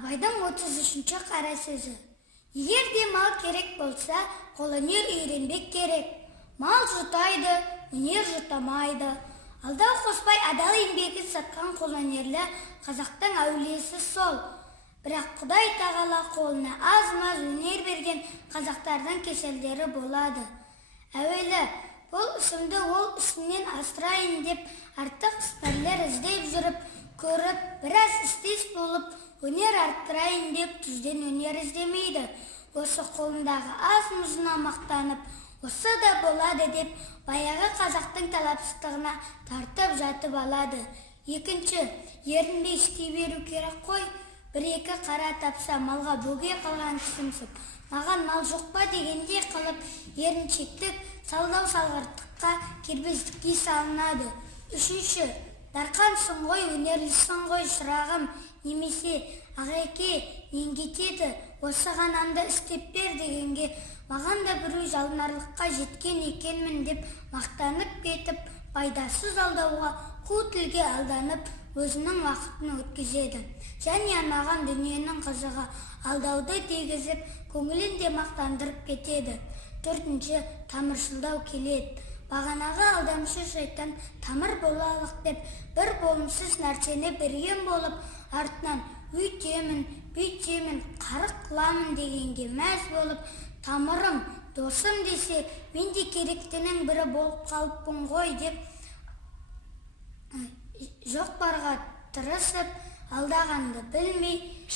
Абайдың 33-ші қара сөзі. Егер де мал керек болса, қолөнер үйренбек керек. Мал жұтайды, өнер жұтамайды. Алдау қоспай адал еңбегін сатқан қолөнерлі қазақтың әулиесі сол. Бірақ Құдай тағала қолына аз-маз өнер берген қазақтардың кеселдері болады. Әуелі, бұл ісімді ол ісінен асырайын деп артық іспәрлер іздеп жүріп, көріп, біраз істес болып, өнер арттырайын деп түзден өнер іздемейді. Осы қолындағы аз мұзына мақтанып, осы да болады деп, баяғы қазақтың талапсыздығына тартып жатып алады. Екінші, ерінбей істей беру керек қой. Бір-екі қара тапса малға бөге қалған кісімсіп, маған мал жоқ па дегендей қылып, еріншектік, салдау-салғырттыққа, кербездікке салынады. Үшінші, дарқансың ғой, өнерлісің ғой шырағым, немесе ағеке, нең кетеді, осы ғанамды істеп бер дегенге, маған да біреу жалынарлыққа жеткен екенмін деп мақтанып кетіп, пайдасыз алдауға, қу тілге алданып, өзінің уақытын өткізеді. Және маған дүниенің қызығы алдауды дегізіп, көңілін де мақтандырып кетеді. Төртінші, тамыршылдау келеді. Бағанағы алдамшы шайтан тамыр болалық деп, бір болымсыз нәрсені берген болып, артынан үйтемін, бүйтемін, қарық қыламын дегенге мәз болып, тамырым, досым десе, мен де керектінің бірі болып қалыппын ғой деп, жоқ барға тырысып, алдағанды білмей